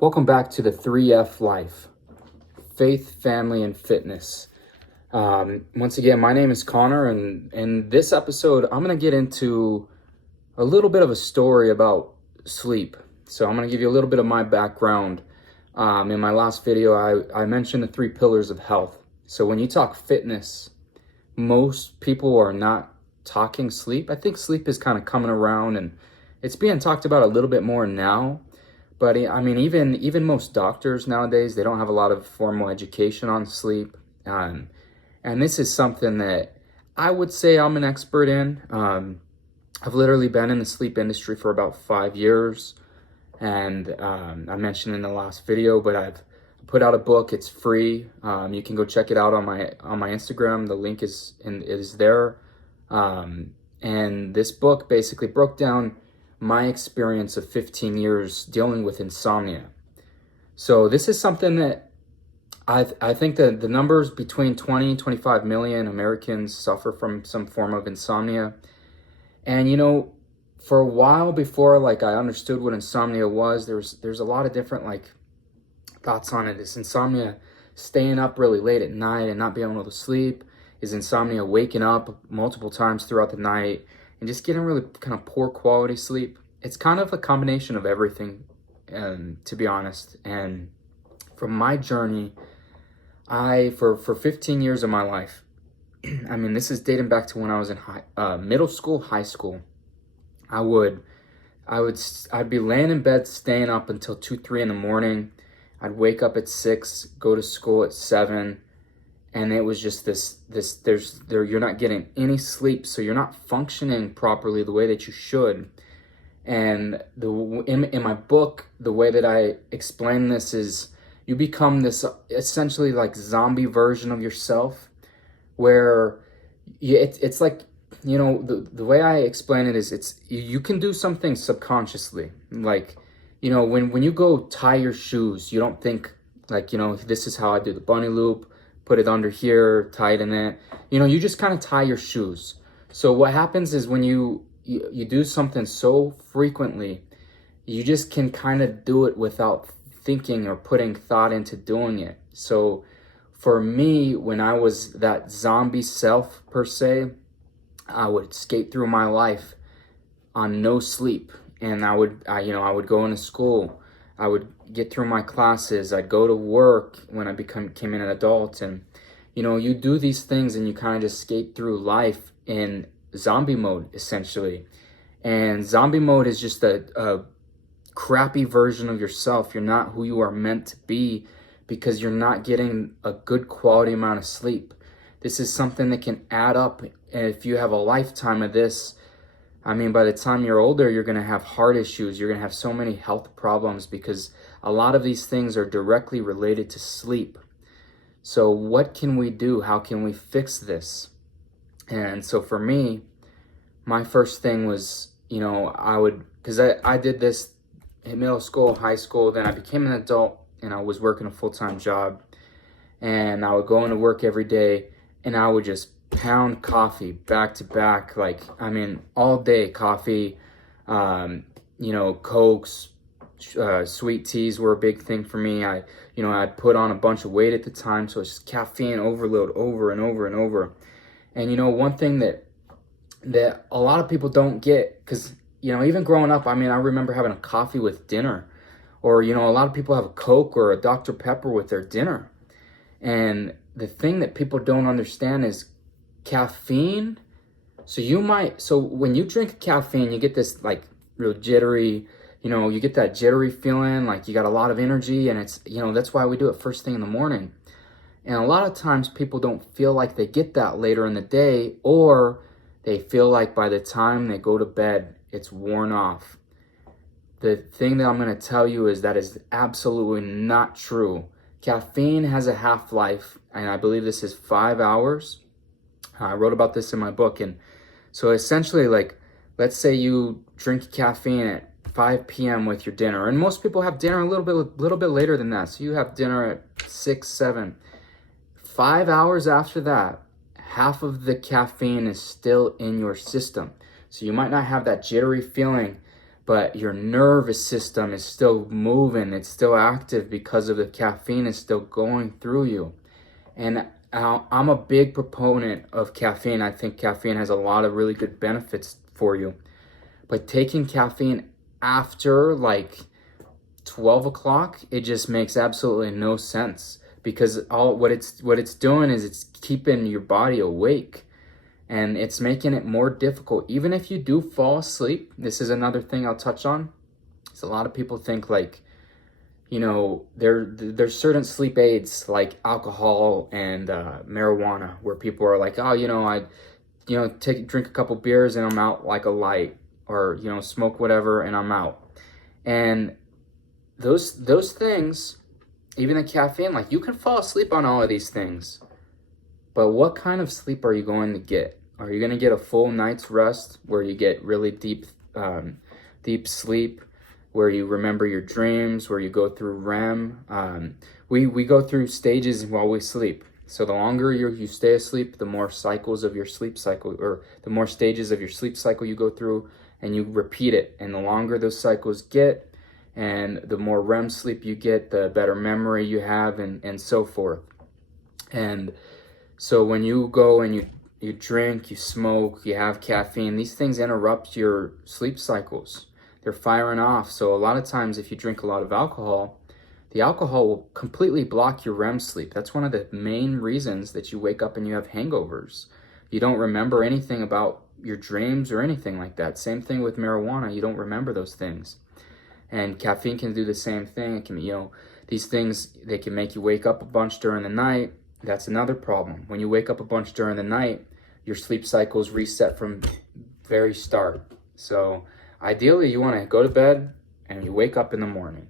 Welcome back to the 3F Life, Faith, Family, and Fitness. Once again, my name is Connor, and in this episode, I'm going to get into a little bit of a story about sleep. So I'm going to give you a little bit of my background. In my last video, I mentioned the 3 pillars of health. So when you talk fitness, most people are not talking sleep. I think sleep is kind of coming around, and it's being talked about a little bit more now. But I mean, even most doctors nowadays, they don't have a lot of formal education on sleep. And this is something that I would say I'm an expert in. I've literally been in the sleep industry for about 5 years. And I mentioned in the last video, but I've put out a book. It's free. You can go check it out on my Instagram. The link is there. And this book basically broke down my experience of 15 years dealing with insomnia. So this is something that I think that the numbers between 20 and 25 million Americans suffer from some form of insomnia. And for a while before I understood what insomnia was, there's a lot of different thoughts on it. Is insomnia staying up really late at night and not being able to sleep? Is insomnia waking up multiple times throughout the night and just getting really kind of poor quality sleep? It's kind of a combination of everything, to be honest. And from my journey, for 15 years of my life, I mean, this is dating back to when I was in middle school, high school. I'd be laying in bed, staying up until 2, 3 in the morning. I'd wake up at 6, go to school at 7. And it was just you're not getting any sleep, so you're not functioning properly the way that you should. And in my book, the way that I explain this is you become this essentially zombie version of yourself, where it's like, the way I explain it is you can do something subconsciously. When you go tie your shoes, you don't think this is how I do the bunny loop. Put it under here, tie it in it. You just kind of tie your shoes. So what happens is when you do something so frequently, you just can kind of do it without thinking or putting thought into doing it. So for me, when I was that zombie self per se, I would skate through my life on no sleep. And I would go into school. I would get through my classes. I'd go to work when I became an adult. And, you do these things and you kind of just skate through life in zombie mode, essentially. And zombie mode is just a crappy version of yourself. You're not who you are meant to be because you're not getting a good quality amount of sleep. This is something that can add up. And if you have a lifetime of this, I mean, by the time you're older, you're going to have heart issues. You're going to have so many health problems because a lot of these things are directly related to sleep. So what can we do? How can we fix this? And so for me, my first thing was, because I did this in middle school, high school, then I became an adult and I was working a full-time job. And I would go into work every day and I would just pound coffee back to back, all day coffee, Cokes, sweet teas were a big thing for me. I'd put on a bunch of weight at the time, so it's just caffeine overload over and over and over. And one thing that a lot of people don't get, because even growing up, I remember having a coffee with dinner, or a lot of people have a Coke or a Dr. Pepper with their dinner. And the thing that people don't understand is caffeine. So when you drink caffeine, you get this real jittery, you get that jittery feeling, you got a lot of energy, and it's, that's why we do it first thing in the morning. And a lot of times people don't feel like they get that later in the day, or they feel like by the time they go to bed, it's worn off. The thing that I'm going to tell you is that is absolutely not true. Caffeine has a half-life, and I believe this is 5 hours. I wrote about this in my book. And so essentially, let's say you drink caffeine at 5 p.m. with your dinner. And most people have dinner a little bit later than that. So you have dinner at 6, 7. 5 hours after that, half of the caffeine is still in your system. So you might not have that jittery feeling, but your nervous system is still moving, it's still active because of the caffeine is still going through you. And I'm a big proponent of caffeine. I think caffeine has a lot of really good benefits for you. But taking caffeine after like 12 o'clock, it just makes absolutely no sense, because what it's doing is it's keeping your body awake, and it's making it more difficult. Even if you do fall asleep, this is another thing I'll touch on. So a lot of people think like, there's certain sleep aids like alcohol and marijuana, where people are like, oh, I drink a couple beers and I'm out like a light, or smoke whatever and I'm out. And those things, even the caffeine, like, you can fall asleep on all of these things, but what kind of sleep are you going to get? Are you going to get a full night's rest where you get really deep sleep, where you remember your dreams, where you go through REM? We go through stages while we sleep. So the longer you stay asleep, the more cycles of your sleep cycle, or the more stages of your sleep cycle you go through, and you repeat it. And the longer those cycles get, and the more REM sleep you get, the better memory you have, and so forth. And so when you go and you drink, you smoke, you have caffeine, these things interrupt your sleep cycles. They're firing off. So a lot of times if you drink a lot of alcohol, the alcohol will completely block your REM sleep. That's one of the main reasons that you wake up and you have hangovers. You don't remember anything about your dreams or anything like that. Same thing with marijuana. You don't remember those things. And caffeine can do the same thing. It can, these things, they can make you wake up a bunch during the night. That's another problem. When you wake up a bunch during the night, your sleep cycles reset from very start. So ideally, you want to go to bed and you wake up in the morning.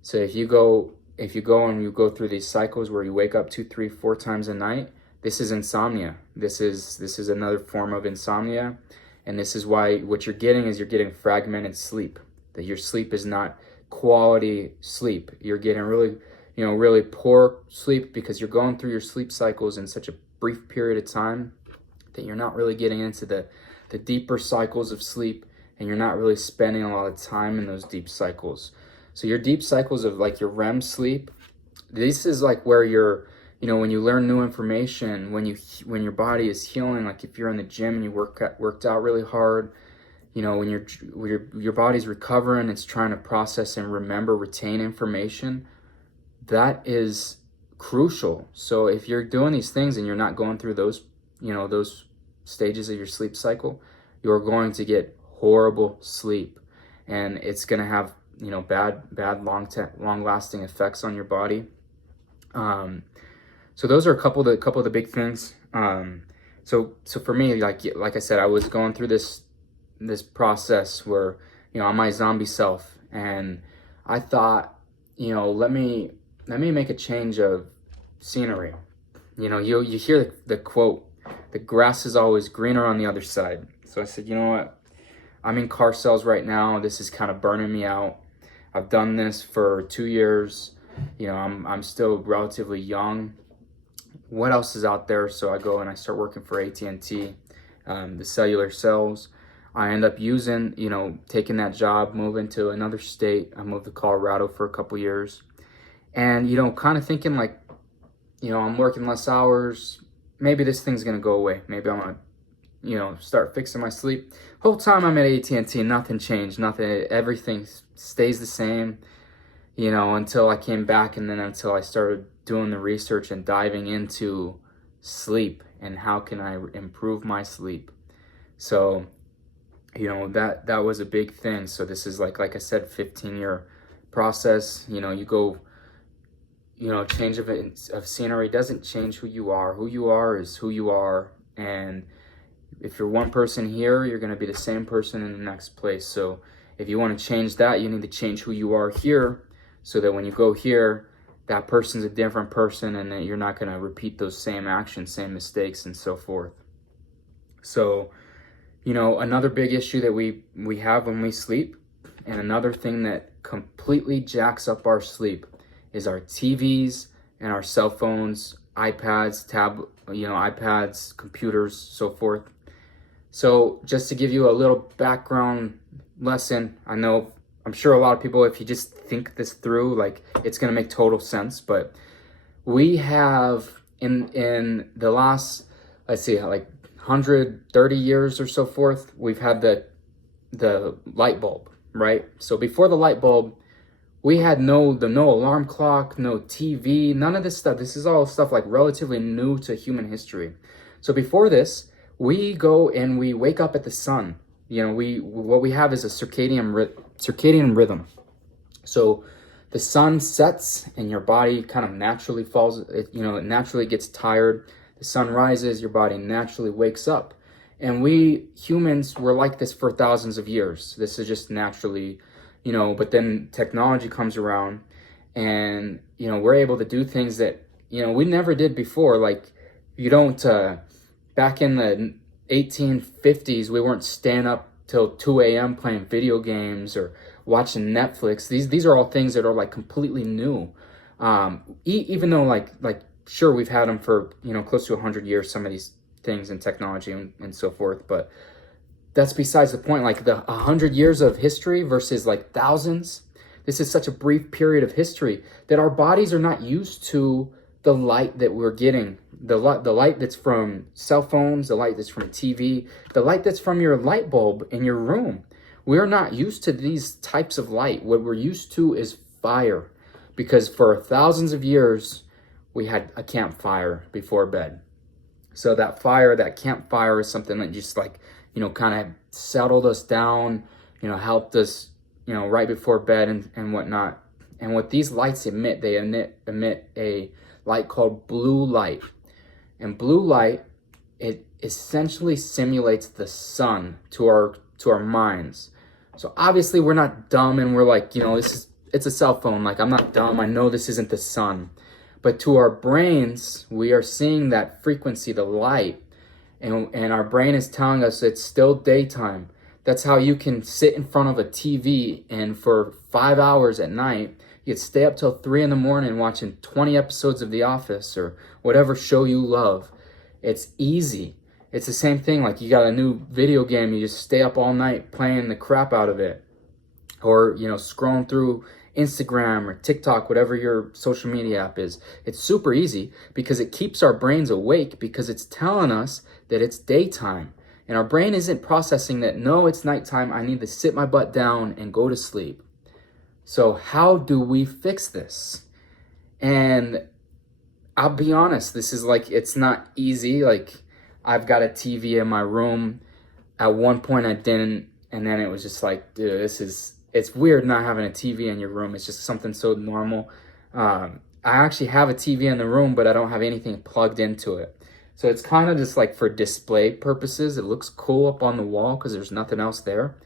So if you go and you go through these cycles where you wake up 2, 3, 4 times a night, this is insomnia. This is another form of insomnia. And this is why what you're getting fragmented sleep. That your sleep is not quality sleep. You're getting really poor sleep because you're going through your sleep cycles in such a brief period of time that you're not really getting into the deeper cycles of sleep, and you're not really spending a lot of time in those deep cycles. So your deep cycles of like your REM sleep, this is like where you're, when you learn new information, when your body is healing, like if you're in the gym and you worked out really hard, when your body's recovering, it's trying to process and retain information. That is crucial. So if you're doing these things and you're not going through those stages of your sleep cycle, you're going to get horrible sleep, and it's going to have bad long lasting effects on your body. So those are a couple of the big things. So for me, like I said, I was going through this process where I'm my zombie self, and I thought, let me make a change of scenery. You hear the quote, the grass is always greener on the other side. So I said, you know what, I'm in car sales right now. This is kind of burning me out. I've done this for 2 years. I'm still relatively young. What else is out there? So I go and I start working for AT&T, the cellular sales. I end up taking that job, moving to another state. I moved to Colorado for a couple years. And, kind of thinking like, I'm working less hours. Maybe this thing's going to go away. Maybe I'm going to, start fixing my sleep. Whole time I'm at AT&T, nothing changed. Nothing, everything stays the same, until I came back, and then until I started doing the research and diving into sleep and how can I improve my sleep. So, that was a big thing. So this is like I said, 15-year process. You go, change of scenery doesn't change who you are. Who you are is who you are. And if you're one person here, you're going to be the same person in the next place. So if you want to change that, you need to change who you are here, so that when you go here, that person's a different person, and that you're not going to repeat those same actions, same mistakes, and so forth. So, another big issue that we have when we sleep, and another thing that completely jacks up our sleep, is our TVs and our cell phones, iPads, iPads, computers, so forth. So just to give you a little background lesson. I'm sure a lot of people, if you just think this through, like, it's going to make total sense. But we have in the last, let's see, like 130 years or so forth, we've had the light bulb, right? So before the light bulb, we had no alarm clock, no TV, none of this stuff. This is all stuff like relatively new to human history. So before this, we go and we wake up at the sun. What we have is a circadian rhythm. So the sun sets and your body kind of naturally falls. It naturally gets tired. The sun rises, your body naturally wakes up. And we humans were like this for thousands of years. This is just naturally, but then technology comes around and, we're able to do things that, we never did before. Like, you don't, back in the 1850s, we weren't staying up till 2 a.m. playing video games or watching Netflix. These are all things that are like completely new. Even though like sure, we've had them for, close to 100 years, some of these things in technology and so forth, but that's besides the point. Like, the 100 years of history versus like thousands, this is such a brief period of history that our bodies are not used to the light that we're getting, the light that's from cell phones, the light that's from TV, the light that's from your light bulb in your room. We're not used to these types of light. What we're used to is fire, because for thousands of years we had a campfire before bed. So that campfire is something that just like, kind of settled us down, helped us, right before bed and whatnot. And what these lights emit, they emit a light called blue light. And blue light, it essentially simulates the sun to our minds. So obviously we're not dumb and we're like, it's a cell phone. Like, I'm not dumb. I know this isn't the sun. But to our brains, we are seeing that frequency, the light, and our brain is telling us it's still daytime. That's how you can sit in front of a TV and for 5 hours at night, you could stay up till 3 a.m. watching 20 episodes of The Office or whatever show you love. It's easy. It's the same thing. Like, you got a new video game, you just stay up all night playing the crap out of it, or scrolling through Instagram or TikTok, whatever your social media app is. It's super easy because it keeps our brains awake, because it's telling us that it's daytime. And our brain isn't processing that, no, it's nighttime, I need to sit my butt down and go to sleep. So how do we fix this? And I'll be honest, this is like, it's not easy. Like, I've got a TV in my room. At one point I didn't, and then it was just like, dude, it's weird not having a TV in your room. It's just something so normal. I actually have a TV in the room, but I don't have anything plugged into it. So it's kind of just like for display purposes. It looks cool up on the wall because there's nothing else there.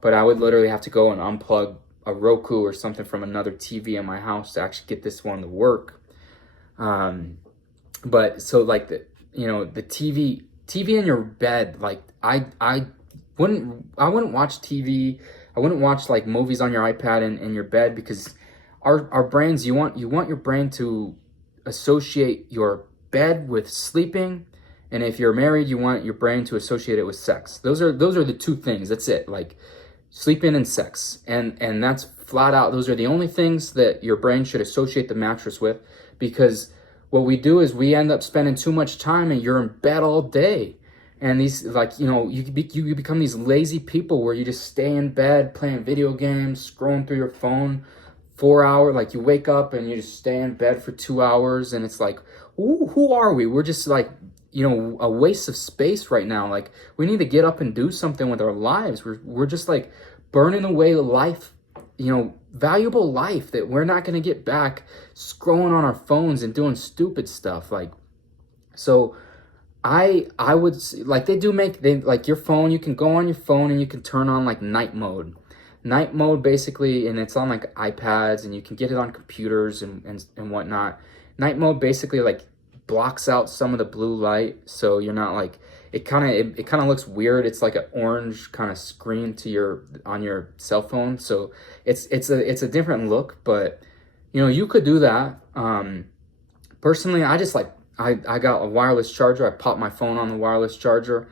But I would literally have to go and unplug a Roku or something from another TV in my house to actually get this one to work. But so like the TV in your bed, like I wouldn't watch TV. I wouldn't watch like movies on your iPad in your bed, because our brains, you want your brain to associate your bed with sleeping, and if you're married, you want your brain to associate it with sex. Those are the two things. That's it. Like, sleeping and sex, and that's flat out. Those are the only things that your brain should associate the mattress with, because what we do is we end up spending too much time and you're in bed all day. And these, like, you become these lazy people where you just stay in bed playing video games, scrolling through your phone 4 hours. Like, you wake up and you just stay in bed for 2 hours, and it's like, who are we? We're just like, a waste of space right now. Like, we need to get up and do something with our lives. We're just like burning away life, valuable life that we're not going to get back scrolling on our phones and doing stupid stuff. Like, so I would, like, they like your phone, you can go on your phone and you can turn on like night mode basically, and it's on like iPads, and you can get it on computers and whatnot. Night mode basically like blocks out some of the blue light, so you're not like, it kind of looks weird. It's like an orange kind of screen on your cell phone, so it's a different look. But you could do that. Personally, I just like, I got a wireless charger. I pop my phone on the wireless charger,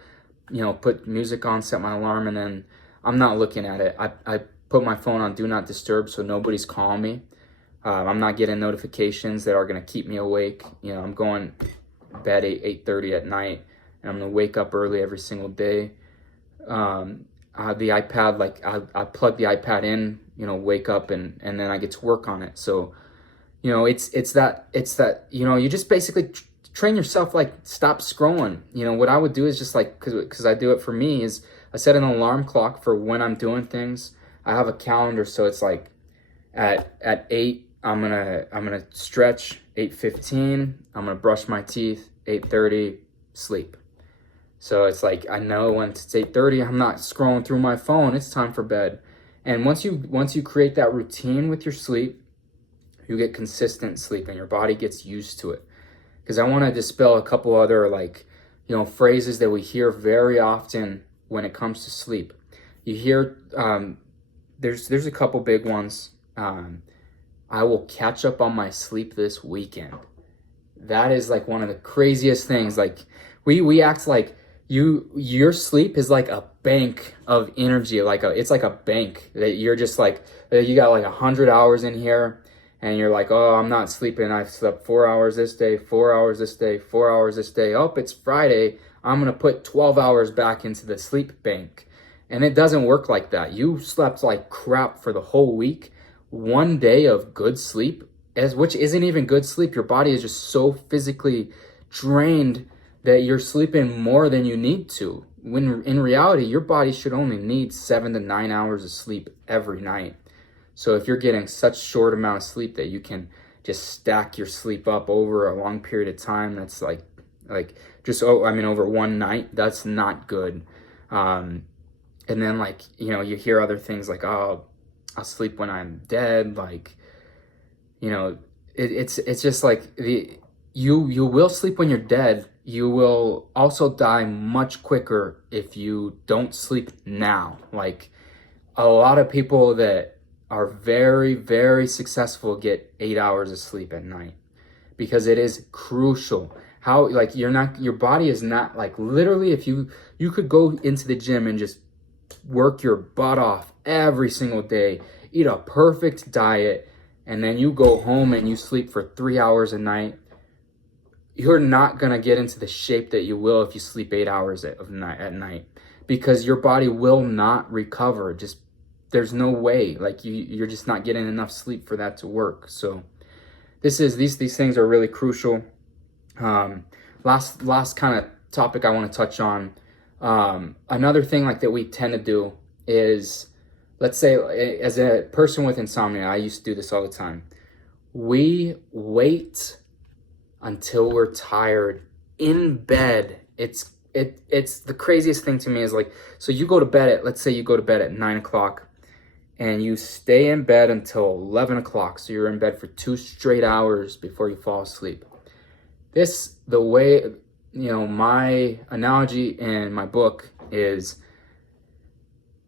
put music on, set my alarm, and then I'm not looking at it. I put my phone on do not disturb so nobody's calling me. I'm not getting notifications that are going to keep me awake. You know, I'm going to bed at 8:30 at night, and I'm going to wake up early every single day. The iPad, like I plug the iPad in, you know, wake up and then I get to work on it. So, you know, it's that, you know, you just basically train yourself, like stop scrolling. You know, what I would do is just like, cause I do it for me, is I set an alarm clock for when I'm doing things. I have a calendar. So it's like at 8, I'm gonna stretch. 8:15, I'm gonna brush my teeth. 8:30, sleep. So it's like, I know when it's 8:30, I'm not scrolling through my phone. It's time for bed. And once you create that routine with your sleep, you get consistent sleep and your body gets used to it. Because I want to dispel a couple other, like, you know, phrases that we hear very often when it comes to sleep. You hear, there's a couple big ones. I will catch up on my sleep this weekend. That is like one of the craziest things. Like we act like your sleep is like a bank of energy. It's like a bank that you're just like, you got like 100 hours in here, and you're like, oh, I'm not sleeping. I've slept 4 hours this day, 4 hours this day, 4 hours this day. Oh, it's Friday. I'm going to put 12 hours back into the sleep bank. And it doesn't work like that. You slept like crap for the whole week. One day of good sleep, which isn't even good sleep. Your body is just so physically drained that you're sleeping more than you need to. When in reality, your body should only need 7 to 9 hours of sleep every night. So if you're getting such short amount of sleep that you can just stack your sleep up over a long period of time, that's like over one night, that's not good. And then, like, you know, you hear other things like, oh, I'll sleep when I'm dead. Like, you know, it's just like you will sleep when you're dead. You will also die much quicker if you don't sleep now. Like, a lot of people that are very, very successful get 8 hours of sleep at night, because it is crucial. How, like, your body is not, like, literally, if you could go into the gym and just work your butt off every single day, eat a perfect diet, and then you go home and you sleep for 3 hours a night, you're not going to get into the shape that you will if you sleep 8 hours at night, because your body will not recover. Just, there's no way. Like, you're just not getting enough sleep for that to work. So these things are really crucial. Last kind of topic I want to touch on. Another thing like that we tend to do is, let's say, as a person with insomnia, I used to do this all the time. We wait until we're tired in bed. It's the craziest thing to me is, like, so you go to bed at, let's say you go to bed at 9 o'clock and you stay in bed until 11 o'clock. So you're in bed for 2 straight hours before you fall asleep. The way, you know, my analogy in my book is,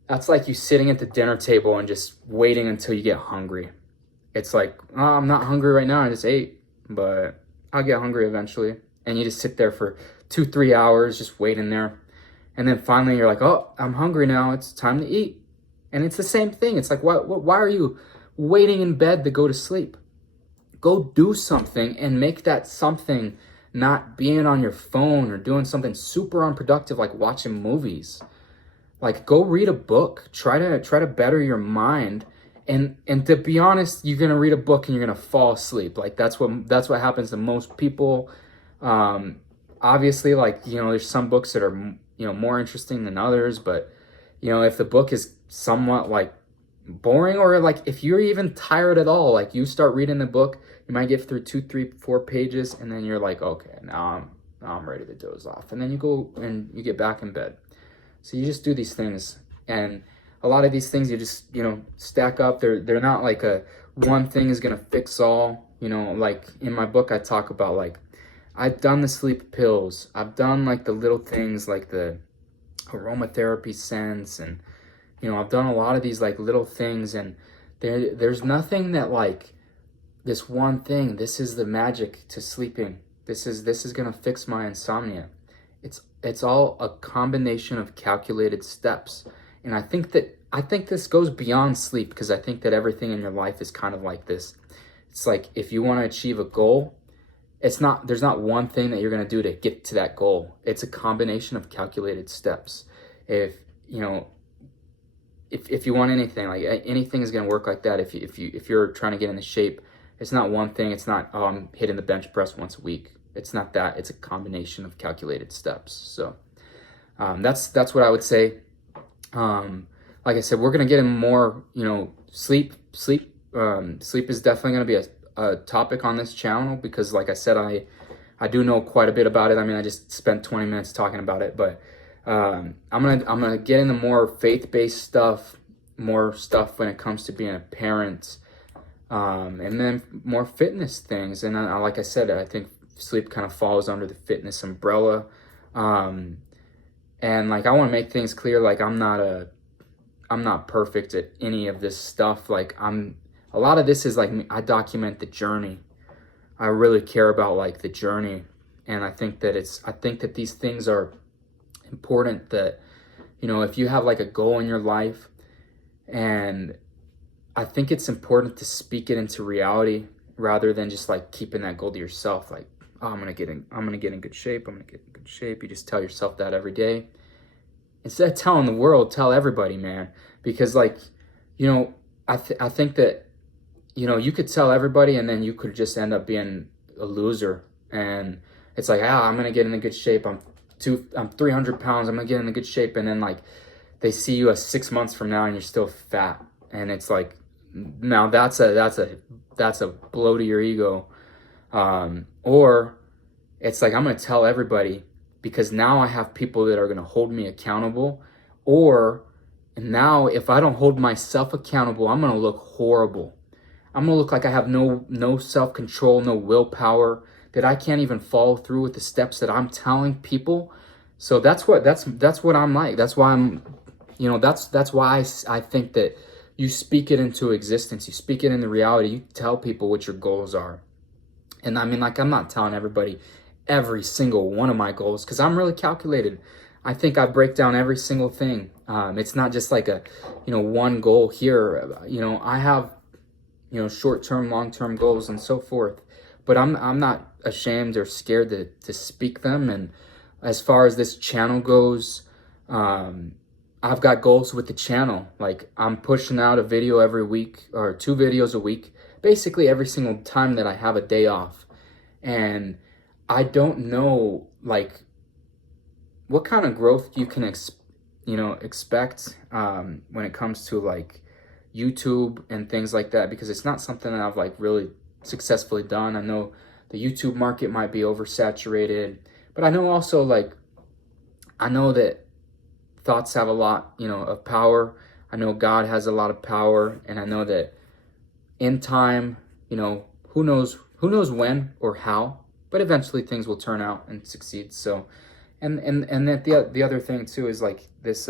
that's like you sitting at the dinner table and just waiting until you get hungry. It's like, oh, I'm not hungry right now, I just ate, but I'll get hungry eventually. And you just sit there for 2-3 hours just waiting there. And then finally you're like, oh, I'm hungry now, it's time to eat. And it's the same thing. It's like, why are you waiting in bed to go to sleep? Go do something, and make that something not being on your phone or doing something super unproductive like watching movies. Like, go read a book. Try to better your mind. And to be honest, you're gonna read a book and you're gonna fall asleep. Like, that's what happens to most people. Obviously, like, you know, there's some books that are, you know, more interesting than others, but, you know, if the book is somewhat like boring, or like if you're even tired at all, like, you start reading the book, you might get through 2, 3, 4 pages, and then you're like, okay, now I'm ready to doze off, and then you go and you get back in bed. So you just do these things, and a lot of these things you just, you know, stack up. They're not like a one thing is gonna fix all. You know, like in my book I talk about, like, I've done the sleep pills, I've done like the little things like the aromatherapy scents, and, you know, I've done a lot of these like little things, and there's nothing that, like, this one thing, this is the magic to sleeping, this is gonna fix my insomnia. It's all a combination of calculated steps. And I think this goes beyond sleep, because I think that everything in your life is kind of like this. It's like, if you want to achieve a goal, there's not one thing that you're going to do to get to that goal. It's a combination of calculated steps. If you know, if you want anything, like anything is going to work like that. If you're trying to get into shape, it's not one thing. It's not, oh, I'm hitting the bench press once a week. It's not that. It's a combination of calculated steps. So that's what I would say. Like I said, we're going to get in more, sleep. Sleep is definitely going to be a topic on this channel, because like I said, I do know quite a bit about it. I mean, I just spent 20 minutes talking about it, but I'm gonna get into more faith-based stuff, more stuff when it comes to being a parent, and then more fitness things. And like I said, I think sleep kind of falls under the fitness umbrella. And like, I want to make things clear, like I'm not perfect at any of this stuff. Like, a lot of this is like, I document the journey. I really care about like the journey, and I think that these things are important. That, if you have like a goal in your life, and I think it's important to speak it into reality rather than just like keeping that goal to yourself. Like, oh, I'm gonna get in good shape. I'm gonna get in good shape. You just tell yourself that every day. Instead of telling the world, tell everybody, man. Because like, I think that, you could tell everybody, and then you could just end up being a loser. And it's like, I'm gonna get into good shape. I'm 300 pounds. I'm gonna get into good shape. And then like, they see you 6 months from now and you're still fat. And it's like, now that's a blow to your ego. Or it's like, I'm gonna tell everybody, because now I have people that are gonna hold me accountable. Or now, if I don't hold myself accountable, I'm gonna look horrible. I'm gonna look like I have no self-control, no willpower, that I can't even follow through with the steps that I'm telling people. So that's what I'm like. That's why that's why I think that you speak it into existence. You speak it into reality. You tell people what your goals are. And I mean, like, I'm not telling everybody every single one of my goals, because I'm really calculated. I think I break down every single thing. It's not just like a, one goal here. I have, short-term, long-term goals and so forth. But I'm not ashamed or scared to speak them. And as far as this channel goes, I've got goals with the channel. Like, I'm pushing out a video every week, or 2 videos a week, basically every single time that I have a day off. And I don't know, like, what kind of growth you can expect when it comes to like YouTube and things like that, because it's not something that I've like really successfully done. I know the YouTube market might be oversaturated, but I know also, like, I know that thoughts have a lot, of power. I know God has a lot of power, and I know that in time, who knows when or how, but eventually things will turn out and succeed. So, and that the other thing too is like this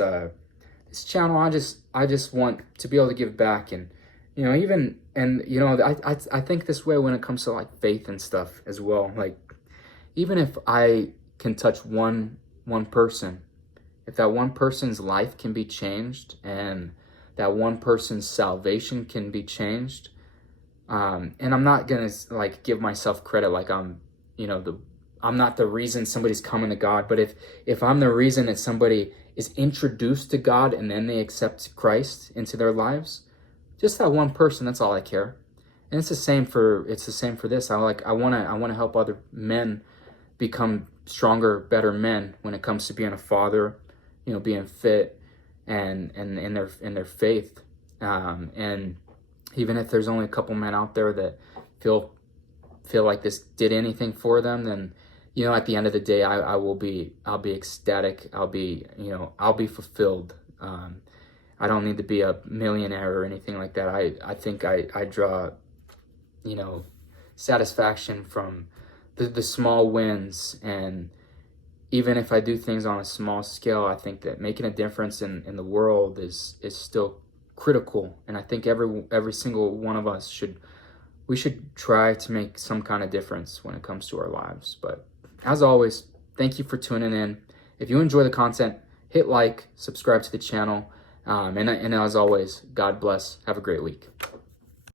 channel. I just want to be able to give back, and I think this way when it comes to like faith and stuff as well. Like, even if I can touch one person, if that one person's life can be changed, and that one person's salvation can be changed, and I'm not gonna like give myself credit like I'm not the reason somebody's coming to God. But if I'm the reason that somebody is introduced to God and then they accept Christ into their lives, just that one person, that's all I care. And it's the same for this. I want to help other men become stronger, better men when it comes to being a father, being fit and in their faith. And even if there's only a couple men out there that feel like this did anything for them, then at the end of the day, I'll be ecstatic. I'll be fulfilled. I don't need to be a millionaire or anything like that. I think I draw, satisfaction from the small wins. And even if I do things on a small scale, I think that making a difference in the world is still critical. And I think every single one of us should try to make some kind of difference when it comes to our lives. But as always, thank you for tuning in. If you enjoy the content, hit like, subscribe to the channel. And as always, God bless. Have a great week.